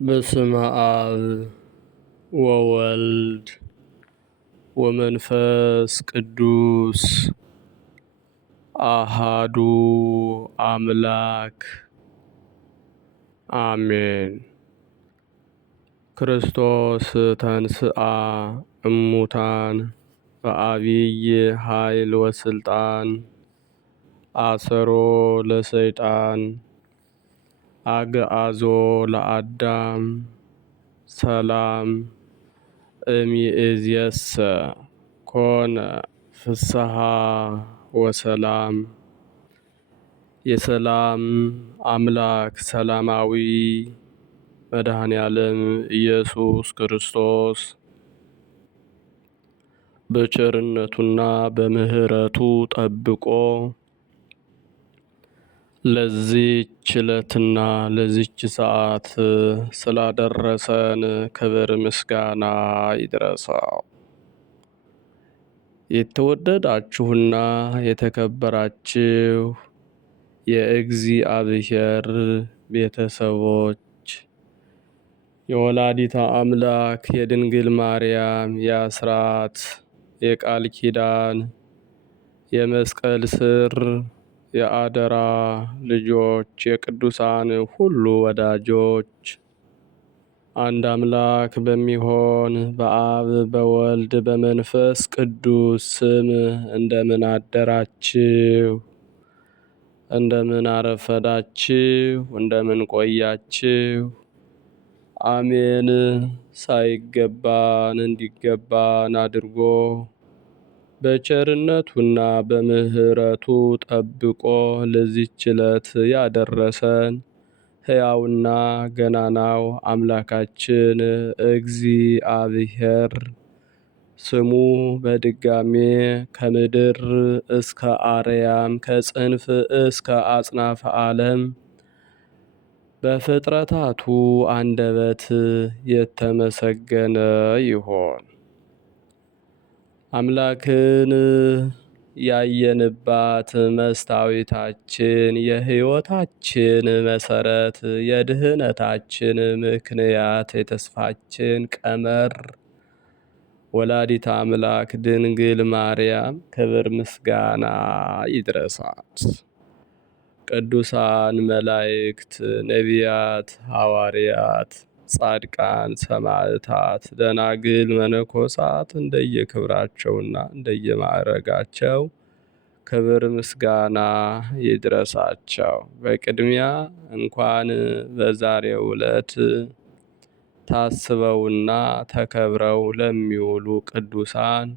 በስመ አብ ወወልድ ወመንፈስ ቅዱስ አሃዱ አምላክ አሜን። ክርስቶስ ተንሥአ እሙታን በአቢይ ኃይል ወስልጣን አሰሮ ለሰይጣን አግዓዞ ለአዳም ሰላም እምይእዜሰ ኮነ ፍስሐ ወሰላም። የሰላም አምላክ ሰላማዊ መድኃኔ ዓለም ኢየሱስ ክርስቶስ በቸርነቱና በምሕረቱ ጠብቆ ለዚች ዕለትና ለዚች ሰዓት ስላደረሰን ክብር ምስጋና ይድረሰው። የተወደዳችሁና የተከበራችሁ የእግዚአብሔር ቤተሰቦች የወላዲተ አምላክ የድንግል ማርያም የአስራት የቃል ኪዳን የመስቀል ስር የአደራ ልጆች የቅዱሳን ሁሉ ወዳጆች አንድ አምላክ በሚሆን በአብ በወልድ በመንፈስ ቅዱስ ስም እንደምን አደራችሁ? እንደምን አረፈዳችሁ? እንደምን ቆያችሁ? አሜን። ሳይገባን እንዲገባን አድርጎ በቸርነቱና በምሕረቱ ጠብቆ ለዚህች ዕለት ያደረሰን ሕያውና ገናናው አምላካችን እግዚአብሔር ስሙ በድጋሜ ከምድር እስከ አርያም ከጽንፍ እስከ አጽናፈ ዓለም በፍጥረታቱ አንደበት የተመሰገነ ይሆን። አምላክን ያየንባት መስታወታችን የሕይወታችን መሰረት የድህነታችን ምክንያት የተስፋችን ቀመር ወላዲተ አምላክ ድንግል ማርያም ክብር ምስጋና ይድረሳት። ቅዱሳን መላእክት፣ ነቢያት፣ ሐዋርያት፣ ጻድቃን፣ ሰማዕታት፣ ደናግል፣ መነኮሳት እንደየክብራቸውና እንደየማዕረጋቸው ክብር ምስጋና ይድረሳቸው። በቅድሚያ እንኳን በዛሬው ዕለት ታስበውና ተከብረው ለሚውሉ ቅዱሳን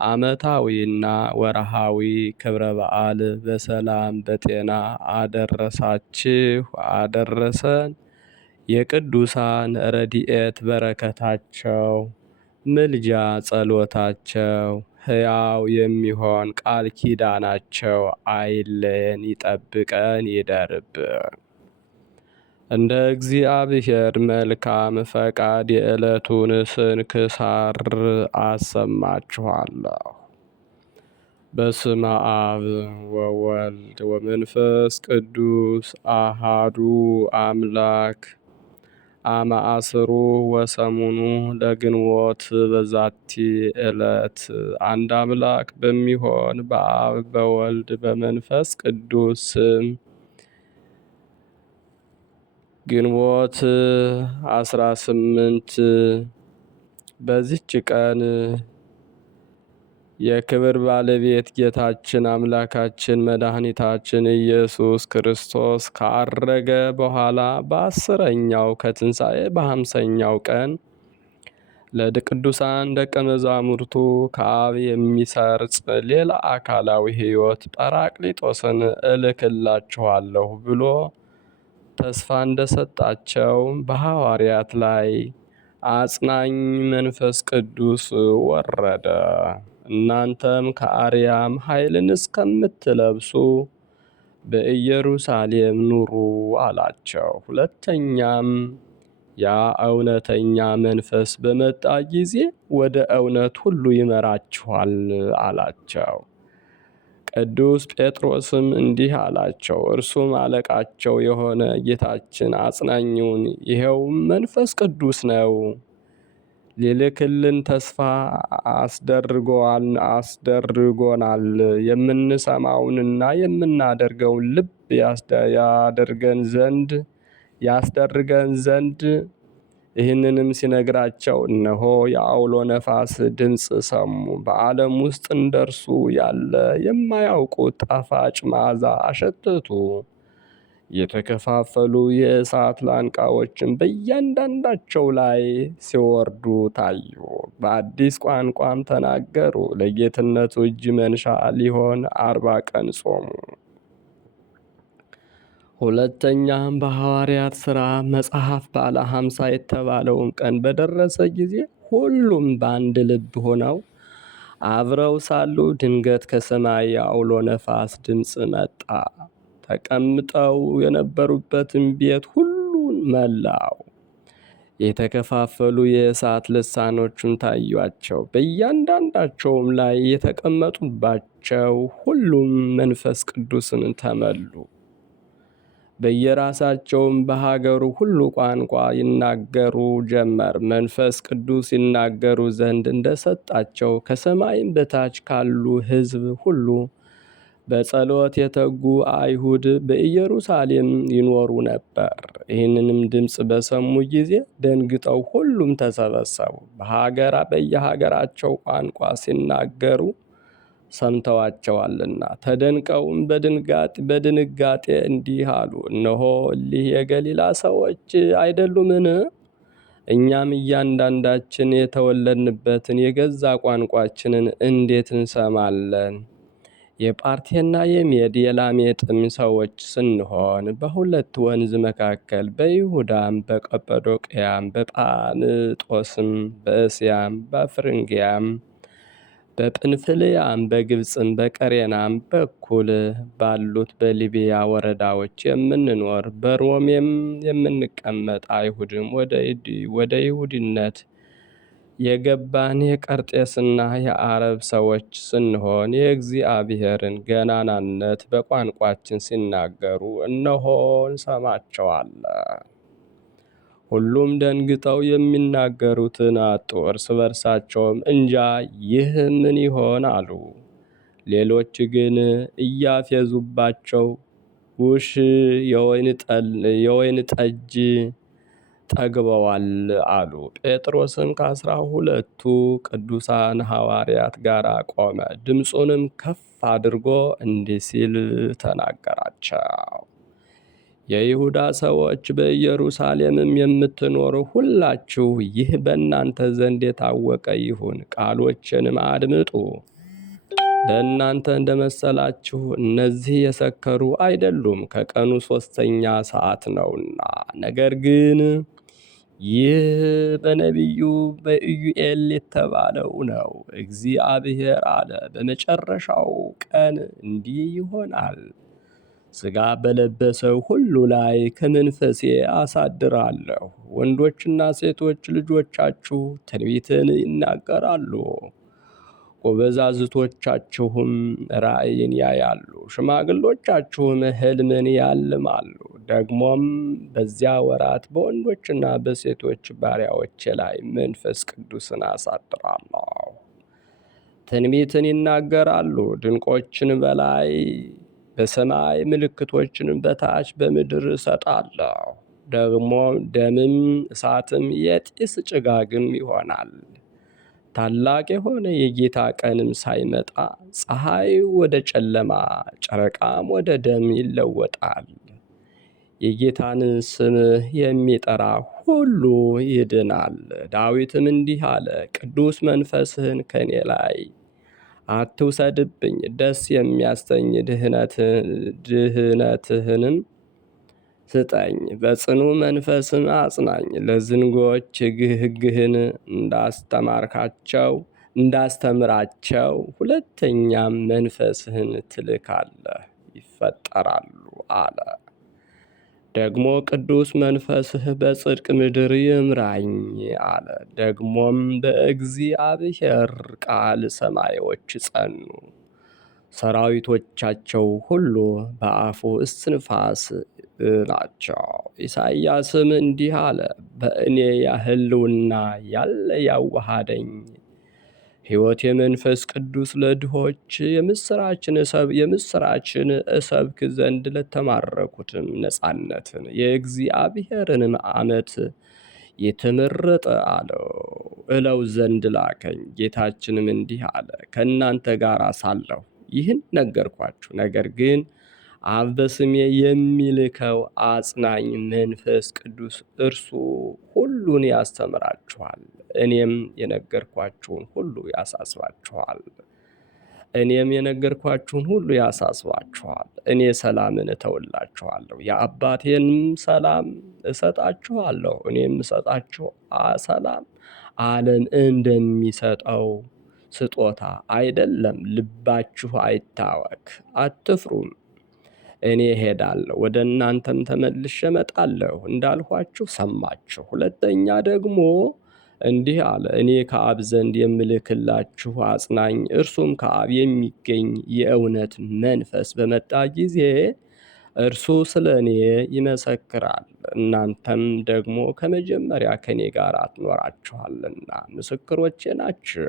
ዓመታዊና ወርሃዊ ክብረ በዓል በሰላም በጤና አደረሳችሁ አደረሰን። የቅዱሳን ረድኤት በረከታቸው ምልጃ ጸሎታቸው ሕያው የሚሆን ቃል ኪዳናቸው አይለየን፣ ይጠብቀን፣ ይደርብን። እንደ እግዚአብሔር መልካም ፈቃድ የዕለቱን ስንክሳር አሰማችኋለሁ። በስመ አብ ወወልድ ወመንፈስ ቅዱስ አሃዱ አምላክ አመ አስሩ ወሰሙኑ ለግንቦት በዛቲ ዕለት አንድ አምላክ በሚሆን በአብ በወልድ በመንፈስ ቅዱስ ስም ግንቦት 18 በዚች ቀን የክብር ባለቤት ጌታችን አምላካችን መድኃኒታችን ኢየሱስ ክርስቶስ ካረገ በኋላ በ10ኛው ከትንሣኤ በ50ኛው ቀን ለቅዱሳን ደቀ መዛሙርቱ ከአብ የሚሰርጽ ሌላ አካላዊ ሕይወት ጰራቅሊጦስን እልክላችኋለሁ ብሎ ተስፋ እንደሰጣቸው በሐዋርያት ላይ አጽናኝ መንፈስ ቅዱስ ወረደ። እናንተም ከአርያም ኃይልን እስከምትለብሱ በኢየሩሳሌም ኑሩ አላቸው። ሁለተኛም ያ እውነተኛ መንፈስ በመጣ ጊዜ ወደ እውነት ሁሉ ይመራችኋል አላቸው። ቅዱስ ጴጥሮስም እንዲህ አላቸው፣ እርሱም አለቃቸው የሆነ ጌታችን አጽናኙን ይኸውም መንፈስ ቅዱስ ነው ሊልክልን ተስፋ አስደርጎናል። የምንሰማውንና የምናደርገውን ልብ ያስደርገን ዘንድ ይህንንም ሲነግራቸው እነሆ የአውሎ ነፋስ ድምፅ ሰሙ። በዓለም ውስጥ እንደርሱ ያለ የማያውቁት ጣፋጭ መዓዛ አሸተቱ። የተከፋፈሉ የእሳት ላንቃዎችን በእያንዳንዳቸው ላይ ሲወርዱ ታዩ። በአዲስ ቋንቋም ተናገሩ። ለጌትነቱ እጅ መንሻ ሊሆን 40 ቀን ጾሙ። ሁለተኛም በሐዋርያት ሥራ መጽሐፍ ባለ 50 የተባለውን ቀን በደረሰ ጊዜ ሁሉም በአንድ ልብ ሆነው አብረው ሳሉ ድንገት ከሰማይ የአውሎ ነፋስ ድምፅ መጣ። ተቀምጠው የነበሩበትን ቤት ሁሉን መላው። የተከፋፈሉ የእሳት ልሳኖችም ታዩአቸው። በእያንዳንዳቸውም ላይ የተቀመጡባቸው ሁሉም መንፈስ ቅዱስን ተመሉ። በየራሳቸውም በሀገሩ ሁሉ ቋንቋ ይናገሩ ጀመር። መንፈስ ቅዱስ ይናገሩ ዘንድ እንደሰጣቸው ከሰማይም በታች ካሉ ሕዝብ ሁሉ በጸሎት የተጉ አይሁድ በኢየሩሳሌም ይኖሩ ነበር። ይህንንም ድምፅ በሰሙ ጊዜ ደንግጠው ሁሉም ተሰበሰቡ። በየሀገራቸው ቋንቋ ሲናገሩ ሰምተዋቸዋልና። ተደንቀውም በድንጋጤ እንዲህ አሉ፣ እነሆ እሊህ የገሊላ ሰዎች አይደሉምን? እኛም እያንዳንዳችን የተወለድንበትን የገዛ ቋንቋችንን እንዴት እንሰማለን? የጳርቴና የሜድ የላሜጥም ሰዎች ስንሆን በሁለት ወንዝ መካከል በይሁዳም በቀጰዶቅያም በጳንጦስም በእስያም በፍርንግያም በጵንፍልያም በግብፅም በቀሬናም በኩል ባሉት በሊቢያ ወረዳዎች የምንኖር በሮሜም የምንቀመጥ አይሁድም ወደ ይሁዲነት የገባን የቀርጤስና የአረብ ሰዎች ስንሆን የእግዚአብሔርን ገናናነት በቋንቋችን ሲናገሩ እነሆ እንሰማቸዋለን። ሁሉም ደንግጠው የሚናገሩትን አጡ። እርስ በርሳቸውም እንጃ ይህ ምን ይሆን አሉ። ሌሎች ግን እያፌዙባቸው ውሽ የወይን ጠጅ ጠግበዋል አሉ። ጴጥሮስም ከ12ቱ ቅዱሳን ሐዋርያት ጋር ቆመ። ድምፁንም ከፍ አድርጎ እንዲህ ሲል ተናገራቸው። የይሁዳ ሰዎች በኢየሩሳሌምም የምትኖሩ ሁላችሁ ይህ በእናንተ ዘንድ የታወቀ ይሁን፣ ቃሎችንም አድምጡ። ለእናንተ እንደመሰላችሁ እነዚህ የሰከሩ አይደሉም፣ ከቀኑ 3ኛ ሰዓት ነውና። ነገር ግን ይህ በነቢዩ በኢዩኤል የተባለው ነው። እግዚአብሔር አለ፣ በመጨረሻው ቀን እንዲህ ይሆናል፣ ሥጋ በለበሰው ሁሉ ላይ ከመንፈሴ አሳድራለሁ። ወንዶችና ሴቶች ልጆቻችሁ ትንቢትን ይናገራሉ፣ ጎበዛዝቶቻችሁም ራእይን ያያሉ፣ ሽማግሎቻችሁም ሕልምን ያልማሉ። ደግሞም በዚያ ወራት በወንዶችና በሴቶች ባሪያዎቼ ላይ መንፈስ ቅዱስን አሳድራለሁ። ትንቢትን ይናገራሉ፣ ድንቆችን በላይ በሰማይ ምልክቶችን በታች በምድር እሰጣለሁ። ደግሞ ደምም እሳትም የጢስ ጭጋግም ይሆናል። ታላቅ የሆነ የጌታ ቀንም ሳይመጣ ፀሐይ ወደ ጨለማ ጨረቃም ወደ ደም ይለወጣል። የጌታን ስም የሚጠራ ሁሉ ይድናል። ዳዊትም እንዲህ አለ፣ ቅዱስ መንፈስህን ከኔ ላይ አትውሰድብኝ፣ ደስ የሚያሰኝ ድህነትህንም ስጠኝ፣ በጽኑ መንፈስም አጽናኝ። ለዝንጎች ሕግህን እንዳስተምራቸው ሁለተኛም መንፈስህን ትልካለህ፣ ይፈጠራሉ አለ። ደግሞ ቅዱስ መንፈስህ በጽድቅ ምድር ይምራኝ አለ። ደግሞም በእግዚአብሔር ቃል ሰማዮች ጸኑ፣ ሰራዊቶቻቸው ሁሉ በአፉ እስትንፋስ ናቸው። ኢሳይያስም እንዲህ አለ፣ በእኔ ሕልውና ያለ ያዋሃደኝ ሕይወት የመንፈስ ቅዱስ ለድሆች የምስራችን እሰብክ ዘንድ ለተማረኩትም ነጻነትን የእግዚአብሔርንም ዓመት የተመረጠ እለው ዘንድ ላከኝ። ጌታችንም እንዲህ አለ፣ ከእናንተ ጋር ሳለሁ ይህን ነገርኳችሁ። ነገር ግን አብ በስሜ የሚልከው አጽናኝ መንፈስ ቅዱስ እርሱ ሁሉን ያስተምራችኋል፣ እኔም የነገርኳችሁን ሁሉ ያሳስባችኋል። እኔ ሰላምን እተውላችኋለሁ፣ የአባቴንም ሰላም እሰጣችኋለሁ። እኔ የምሰጣችሁ ሰላም ዓለም እንደሚሰጠው ስጦታ አይደለም። ልባችሁ አይታወክ፣ አትፍሩም። እኔ እሄዳለሁ፣ ወደ እናንተም ተመልሼ እመጣለሁ እንዳልኋችሁ ሰማችሁ። ሁለተኛ ደግሞ እንዲህ አለ፣ እኔ ከአብ ዘንድ የምልክላችሁ አጽናኝ እርሱም ከአብ የሚገኝ የእውነት መንፈስ በመጣ ጊዜ እርሱ ስለ እኔ ይመሰክራል። እናንተም ደግሞ ከመጀመሪያ ከእኔ ጋር ትኖራችኋልና ምስክሮቼ ናችሁ።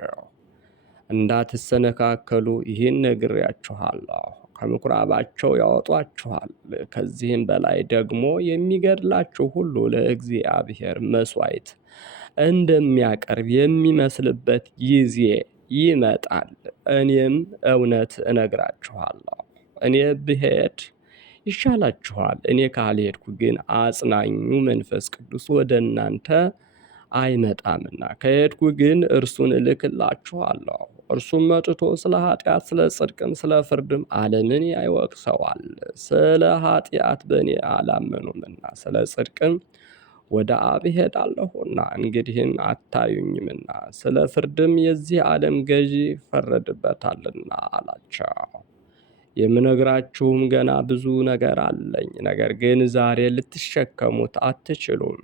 እንዳትሰነካከሉ ይህን ነግሬያችኋለሁ። ከምኩራባቸው ያወጧችኋል። ከዚህም በላይ ደግሞ የሚገድላችሁ ሁሉ ለእግዚአብሔር መሥዋዕት እንደሚያቀርብ የሚመስልበት ጊዜ ይመጣል። እኔም እውነት እነግራችኋለሁ፣ እኔ ብሄድ ይሻላችኋል። እኔ ካልሄድኩ ግን አጽናኙ መንፈስ ቅዱስ ወደ እናንተ አይመጣምና፣ ከሄድኩ ግን እርሱን እልክላችኋለሁ። እርሱም መጥቶ ስለ ኃጢአት፣ ስለ ጽድቅም፣ ስለ ፍርድም ዓለምን ያወቅሰዋል። ስለ ኃጢአት በእኔ አላመኑምና፣ ስለ ጽድቅም ወደ አብ እሄዳለሁና እንግዲህም አታዩኝምና፣ ስለ ፍርድም የዚህ ዓለም ገዢ ይፈረድበታልና አላቸው። የምነግራችሁም ገና ብዙ ነገር አለኝ፣ ነገር ግን ዛሬ ልትሸከሙት አትችሉም።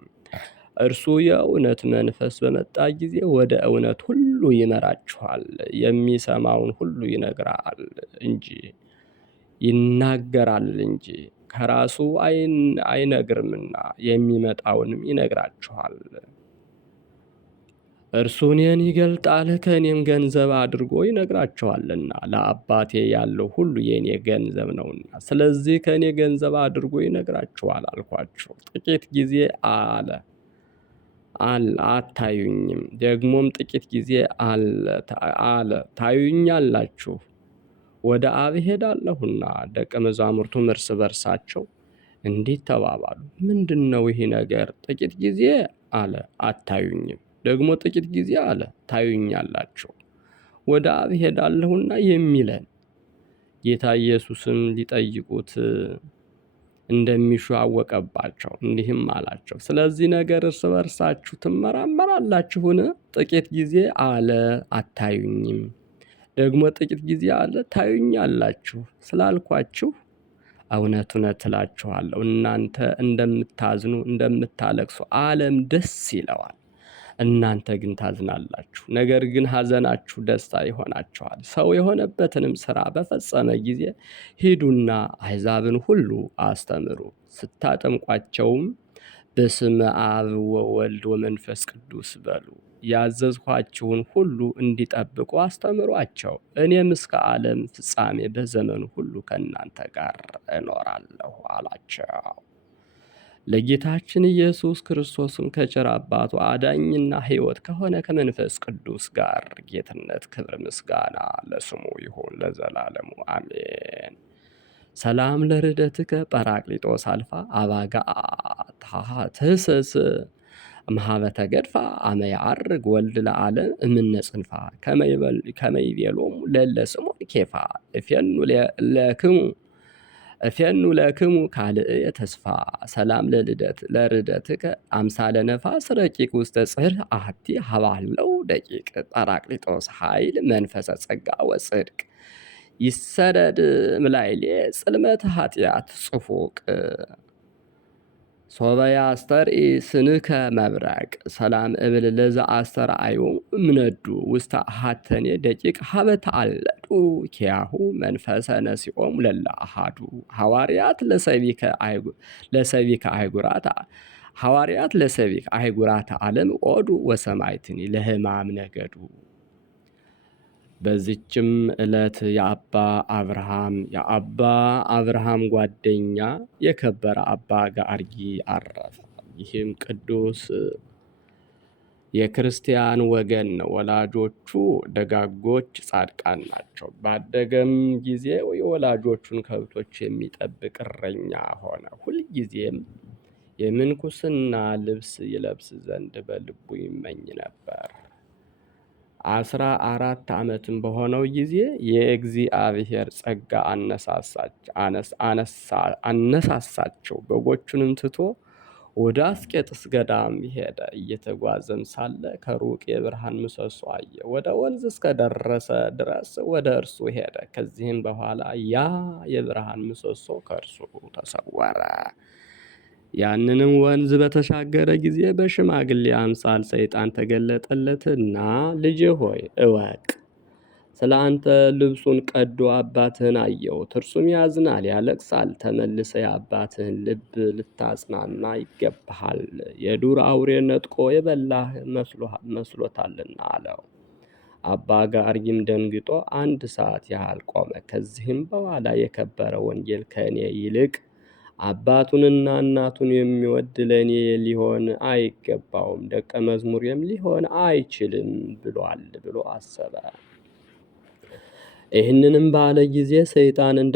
እርሱ የእውነት መንፈስ በመጣ ጊዜ ወደ እውነት ሁሉ ይመራችኋል። የሚሰማውን ሁሉ ይናገራል እንጂ ከራሱ አይነግርምና የሚመጣውንም ይነግራችኋል። እርሱ እኔን ይገልጣል፣ ከእኔም ገንዘብ አድርጎ ይነግራችኋልና። ለአባቴ ያለው ሁሉ የእኔ ገንዘብ ነውና፣ ስለዚህ ከእኔ ገንዘብ አድርጎ ይነግራችኋል አልኳችሁ። ጥቂት ጊዜ አታዩኝም፣ ደግሞም ጥቂት ጊዜ ታዩኛላችሁ። ወደ አብ እሄዳለሁና። ደቀ መዛሙርቱም እርስ በርሳቸው እንዲህ ተባባሉ፣ ምንድን ነው ይህ ነገር? ጥቂት ጊዜ አታዩኝም፣ ደግሞ ጥቂት ጊዜ ታዩኛላችሁ፣ ወደ አብ እሄዳለሁና የሚለን። ጌታ ኢየሱስም ሊጠይቁት እንደሚሹ አወቀባቸው፣ እንዲህም አላቸው፣ ስለዚህ ነገር እርስ በርሳችሁ ትመራመራላችሁን? ጥቂት ጊዜ አታዩኝም፣ ደግሞ ጥቂት ጊዜ ታዩኛላችሁ ስላልኳችሁ እውነት እውነት እላችኋለሁ፣ እናንተ እንደምታዝኑ እንደምታለቅሱ ዓለም ደስ ይለዋል። እናንተ ግን ታዝናላችሁ። ነገር ግን ሐዘናችሁ ደስታ ይሆናችኋል። ሰው የሆነበትንም ሥራ በፈጸመ ጊዜ ሂዱና አሕዛብን ሁሉ አስተምሩ፣ ስታጠምቋቸውም በስመ አብ ወወልድ ወመንፈስ ቅዱስ በሉ፣ ያዘዝኋችሁን ሁሉ እንዲጠብቁ አስተምሯቸው። እኔም እስከ ዓለም ፍጻሜ በዘመኑ ሁሉ ከእናንተ ጋር እኖራለሁ አላቸው። ለጌታችን ኢየሱስ ክርስቶስም ከቸር አባቱ አዳኝና ሕይወት ከሆነ ከመንፈስ ቅዱስ ጋር ጌትነት፣ ክብር፣ ምስጋና ለስሙ ይሁን ለዘላለሙ አሜን። ሰላም ለርደትከ ጰራቅሊጦስ አልፋ አባጋ ታህስስ ማህበተ ገድፋ አመ ያዐርግ ወልድ ለዓለም እምነ ጽንፋ ከመይቤሎሙ ለለስሙን ኬፋ እፌኑ ለክሙ ካልእየ ተስፋ ሰላም ለርደትከ አምሳለ ነፋስ ረቂቅ ውስተ ጽሕል አሐቲ ሀባለው ደቂቅ ጰራቅሊጦስ ኃይል መንፈሰ ጸጋ ወጽድቅ ይሰደድ ምላይሌ ጽልመተ ኃጢአት ጽፉቅ ሶበያ አስተርኢ ስንከ መብረቅ ሰላም እብል ለዘ አስተርአዩ እምነዱ ውስተ አሐተኔ ደቂቅ ሀበ ተአለዱ ኪያሁ መንፈሰ ነሲኦም ለለ አሃዱ ሐዋርያት ለሰቢከ አህጉራት ሐዋርያት ለሰቢክ አህጉራት ዓለም ኦዱ ወሰማይትኒ ለሕማም ነገዱ። በዚችም ዕለት የአባ አብርሃም ጓደኛ የከበረ አባ ጋርጊ አረፈ። ይህም ቅዱስ የክርስቲያን ወገን ነው። ወላጆቹ ደጋጎች ጻድቃን ናቸው። ባደገም ጊዜ የወላጆቹን ከብቶች የሚጠብቅ እረኛ ሆነ። ሁልጊዜም የምንኩስና ልብስ ይለብስ ዘንድ በልቡ ይመኝ ነበር። 14 ዓመትም በሆነው ጊዜ የእግዚአብሔር ጸጋ አነሳሳቸው። በጎቹንም ትቶ ወደ አስቄጥስ ገዳም ሄደ። እየተጓዘም ሳለ ከሩቅ የብርሃን ምሰሶ አየ። ወደ ወንዝ እስከደረሰ ድረስ ወደ እርሱ ሄደ። ከዚህም በኋላ ያ የብርሃን ምሰሶ ከእርሱ ተሰወረ። ያንንም ወንዝ በተሻገረ ጊዜ በሽማግሌ አምሳል ሰይጣን ተገለጠለትና ልጄ ሆይ እወቅ፣ ስለ አንተ ልብሱን ቀዶ አባትህን አየሁት። እርሱም ያዝናል፣ ያለቅሳል። ተመልሰ የአባትህን ልብ ልታጽናና ይገባሃል። የዱር አውሬ ነጥቆ የበላህ መስሎታልና አለው። አባ ጋርጊም ደንግጦ 1 ሰዓት ያህል ቆመ። ከዚህም በኋላ የከበረ ወንጌል ከእኔ ይልቅ አባቱንና እናቱን የሚወድ ለእኔ ሊሆን አይገባውም፣ ደቀ መዝሙሬም ሊሆን አይችልም ብሏል ብሎ አሰበ። ይህንንም ባለ ጊዜ ሰይጣን እንደ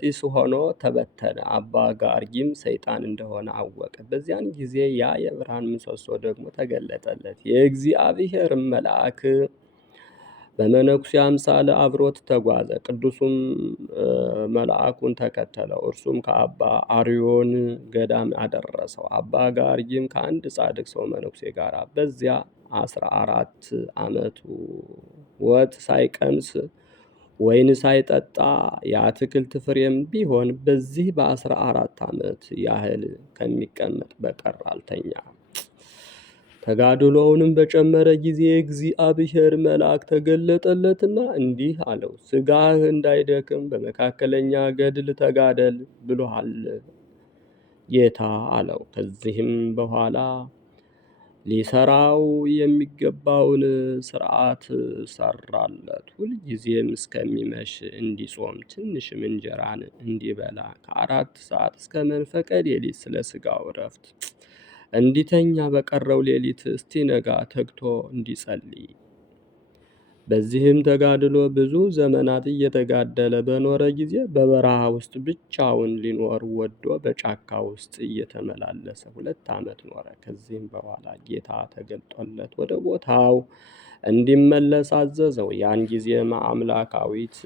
ጢስ ሆኖ ተበተነ። አባ ጋርጊም ሰይጣን እንደሆነ አወቀ። በዚያን ጊዜ ያ የብርሃን ምሰሶ ደግሞ ተገለጠለት። የእግዚአብሔር መልአክ በመነኩሴ አምሳል አብሮት ተጓዘ። ቅዱሱም መልአኩን ተከተለው። እርሱም ከአባ አርዮን ገዳም አደረሰው። አባ ጋርጊም ከአንድ ጻድቅ ሰው መነኩሴ ጋር በዚያ 14 ዓመቱ ወጥ ሳይቀምስ ወይን ሳይጠጣ የአትክልት ፍሬም ቢሆን በዚህ በ14 ዓመት ያህል ከሚቀመጥ በቀር አልተኛም። ተጋድሎውንም በጨመረ ጊዜ እግዚአብሔር መልአክ ተገለጠለትና እንዲህ አለው፣ ሥጋህ እንዳይደክም በመካከለኛ ገድል ተጋደል ብሎሃል ጌታ አለው። ከዚህም በኋላ ሊሰራው የሚገባውን ሥርዓት ሰራለት። ሁልጊዜም እስከሚመሽ እንዲጾም ትንሽም እንጀራን እንዲበላ ከ4 ሰዓት እስከ መንፈቀ ሌሊት ስለ ሥጋው ዕረፍት እንዲተኛ በቀረው ሌሊት እስቲነጋ ተግቶ እንዲጸልይ። በዚህም ተጋድሎ ብዙ ዘመናት እየተጋደለ በኖረ ጊዜ በበረሃ ውስጥ ብቻውን ሊኖር ወዶ በጫካ ውስጥ እየተመላለሰ 2 ዓመት ኖረ። ከዚህም በኋላ ጌታ ተገልጦለት ወደ ቦታው እንዲመለስ አዘዘው። ያን ጊዜም አምላካዊት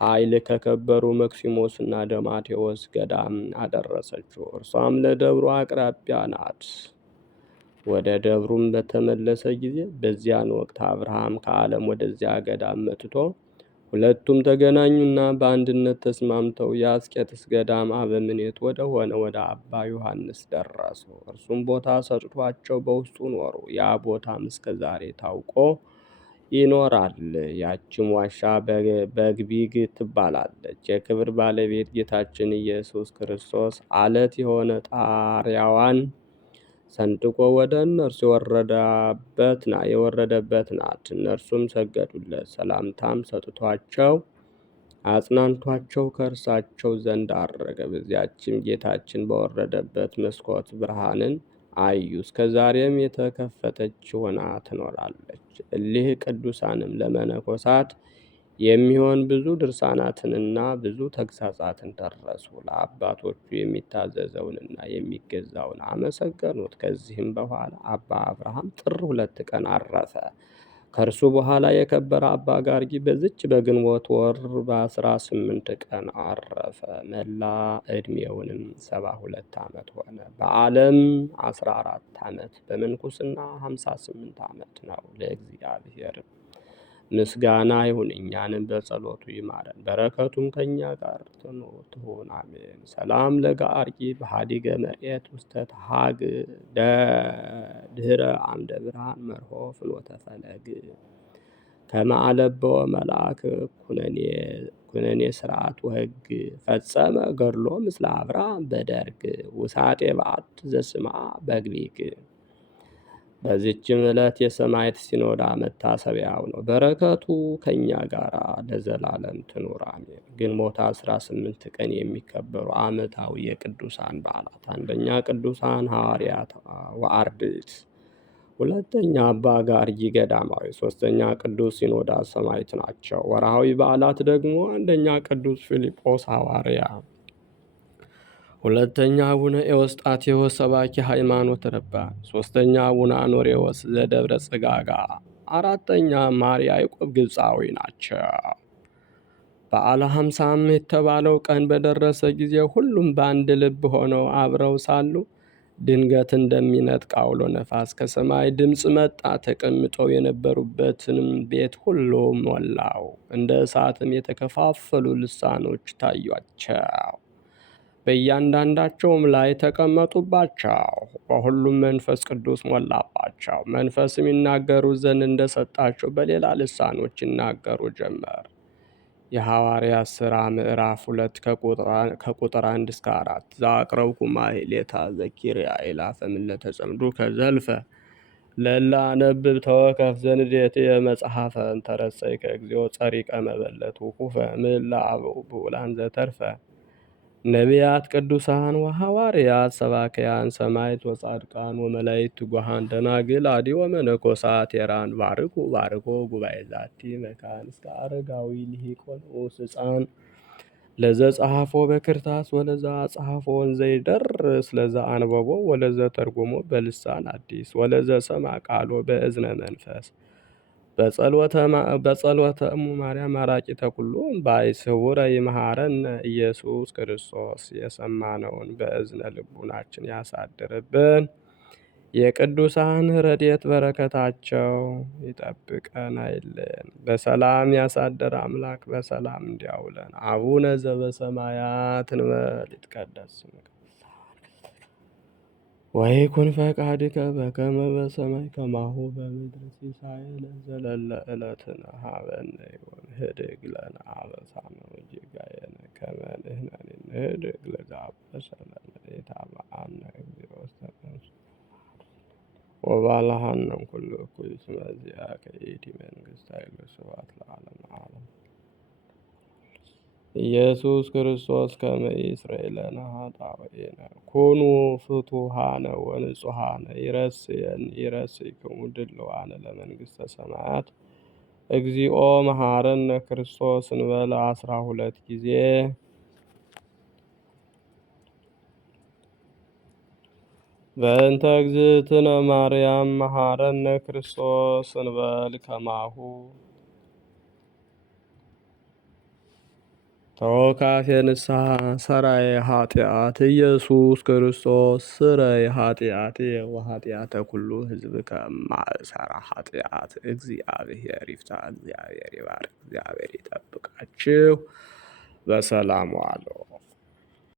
ኃይል ከከበሩ መክሲሞስና ደማቴዎስ ገዳም አደረሰችው። እርሷም ለደብሩ አቅራቢያ ናት። ወደ ደብሩም በተመለሰ ጊዜ በዚያን ወቅት አብርሃም ከዓለም ወደዚያ ገዳም መጥቶ ሁለቱም ተገናኙና በአንድነት ተስማምተው የአስቄጥስ ገዳም አበምኔት ወደ ሆነ ወደ አባ ዮሐንስ ደረሱ። እርሱም ቦታ ሰጥቷቸው በውስጡ ኖሩ። ያ ቦታም እስከ ዛሬ ታውቆ ይኖራል። ያችም ዋሻ በግቢግ ትባላለች። የክብር ባለቤት ጌታችን ኢየሱስ ክርስቶስ አለት የሆነ ጣሪያዋን ሰንጥቆ ወደ እነርሱ የወረደበት ናት። እነርሱም ሰገዱለት። ሰላምታም ሰጥቷቸው አጽናንቷቸው ከእርሳቸው ዘንድ አረገ። በዚያችም ጌታችን በወረደበት መስኮት ብርሃንን አዩ። እስከ ዛሬም የተከፈተች ሆና ትኖራለች። እሊህ ቅዱሳንም ለመነኮሳት የሚሆን ብዙ ድርሳናትንና ብዙ ተግሳጻትን ደረሱ። ለአባቶቹ የሚታዘዘውንና የሚገዛውን አመሰገኑት። ከዚህም በኋላ አባ አብርሃም ጥር 2 ቀን አረፈ። ከእርሱ በኋላ የከበረ አባ ጋርጊ በዚች በግንቦት ወር በ18 ቀን አረፈ። መላ ዕድሜውንም 72 ዓመት ሆነ። በዓለም 14 ዓመት በምንኩስና 58 ዓመት ነው። ለእግዚአብሔር ምስጋና ይሁን፣ እኛንም በጸሎቱ ይማረን፣ በረከቱም ከእኛ ጋር ትሁን አሜን። ሰላም ለገአርቂ በሃዲገ መርኤት ውስተ ተሃግ ድህረ አምደ ብርሃን መርሆ ፍኖተ ፈለግ ከመአለበወ መልአክ ኩነኔ ስርዓት ወህግ ፈጸመ ገድሎ ምስለ አብርሃም በደርግ ውሳጤ በዓት ዘስማ በግሊግ። በዚችም ዕለት የሰማዕት ሲኖዳ መታሰቢያው ነው። በረከቱ ከእኛ ጋር ለዘላለም ትኑር አሜን። ግንቦት 18 ቀን የሚከበሩ ዓመታዊ የቅዱሳን በዓላት፣ አንደኛ ቅዱሳን ሐዋርያት ወአርድእት፣ ሁለተኛ አባ ጋርጂ ገዳማዊ፣ ሶስተኛ ቅዱስ ሲኖዳ ሰማዕት ናቸው። ወርሃዊ በዓላት ደግሞ አንደኛ ቅዱስ ፊልጶስ ሐዋርያ፣ ሁለተኛ አቡነ ኤዎስጣቴዎስ ሰባኪ ሃይማኖት ረባን፣ ሶስተኛ አቡነ አኖሬዎስ ዘደብረ ጽጋጋ፣ አራተኛ ማር ያዕቆብ ግብፃዊ ናቸው። በዓለ ሃምሳም የተባለው ቀን በደረሰ ጊዜ ሁሉም በአንድ ልብ ሆነው አብረው ሳሉ ድንገት እንደሚነጥቅ አውሎ ነፋስ ከሰማይ ድምፅ መጣ። ተቀምጠው የነበሩበትንም ቤት ሁሉ ሞላው። እንደ እሳትም የተከፋፈሉ ልሳኖች ታዩአቸው፣ በእያንዳንዳቸውም ላይ ተቀመጡባቸው። በሁሉም መንፈስ ቅዱስ ሞላባቸው። መንፈስም ይናገሩ ዘንድ እንደሰጣቸው በሌላ ልሳኖች ይናገሩ ጀመር። የሐዋርያት ሥራ ምዕራፍ 2 ከቁጥር 1 እስከ 4 ዘአቅረብኩ ማሕሌተ ዘኪርያ ኢላፈ እምእለ ተጸምዱከ ዘልፈ ለእለ አነብብ ተወከፍ ዘንዴቴ መጽሐፈ እንተረሰይከ እግዚኦ ጸሪቀ መበለት ውኩፈ እምእለ አብኡ ብኡላን ዘተርፈ ነቢያት ቅዱሳን ወሐዋርያት ሰባክያን ሰማዕት ወጻድቃን ወመላእክት ትጉሃን ደናግል አዲ ወመነኮሳት ቴራን ባርኩ ባርኮ ጉባኤ ዛቲ መካን እስከ አረጋዊ ልሂቅ ወንዑስ ሕፃን ለዘ ጸሐፎ በክርታስ ወለዛ ጸሐፎ ወንዘ ይደርስ ለዛ አንበቦ ወለዘ ተርጎሞ በልሳን አዲስ ወለዘ ሰማ ቃሎ በእዝነ መንፈስ በጸሎተ እሙ ማርያም አራቂተ ኩሉ እምባይ ስውረ ይምሃረነ ኢየሱስ ክርስቶስ። የሰማነውን በእዝነ ልቡናችን ያሳድርብን። የቅዱሳን ረድኤት በረከታቸው ይጠብቀን አይለየን። በሰላም ያሳደረ አምላክ በሰላም እንዲያውለን። አቡነ ዘበሰማያት እንበል ይትቀደስ ስምከ ወይኩን ፈቃድከ በከመ በሰማይ ከማሁ በምድር ሲሳየነ ዘለለ ዕለትነ ሀበነ ዮም ህድግ ለነ አበሳነ ወጌጋየነ ከመ ንሕነኒ ንህድግ ለዘአበሰ ለነ ኢታብአነ እግዚኦ ውስተ መንሱት ወባልሐነ እምኩሉ እኩይ እስመ ዚአከ ይእቲ መንግሥት ኃይል ወስብሐት ለዓለመ ዓለም። ኢየሱስ ክርስቶስ ከመ ይስረይ ለነ ኃጣውኢነ ኩኑ ፍቱሐነ ወንጹሐነ ይረስይክሙ ድልዋነ ለመንግሥተ ሰማያት እግዚኦ መሐረነ ክርስቶስ እንበለ 12 ጊዜ። በእንተ እግዝእትነ ማርያም መሐረነ ክርስቶስ እንበል ከማሁ። ተወካፌ ንስሐ ሰራይ ኃጢአት ኢየሱስ ክርስቶስ ስረይ ኃጢአት ወኃጢአተ ኩሉ ሕዝብ ከማእሰራ ኃጢአት። እግዚአብሔር ይፍታ፣ እግዚአብሔር ይባርክ፣ እግዚአብሔር ይጠብቃችሁ። በሰላም ዋሉ።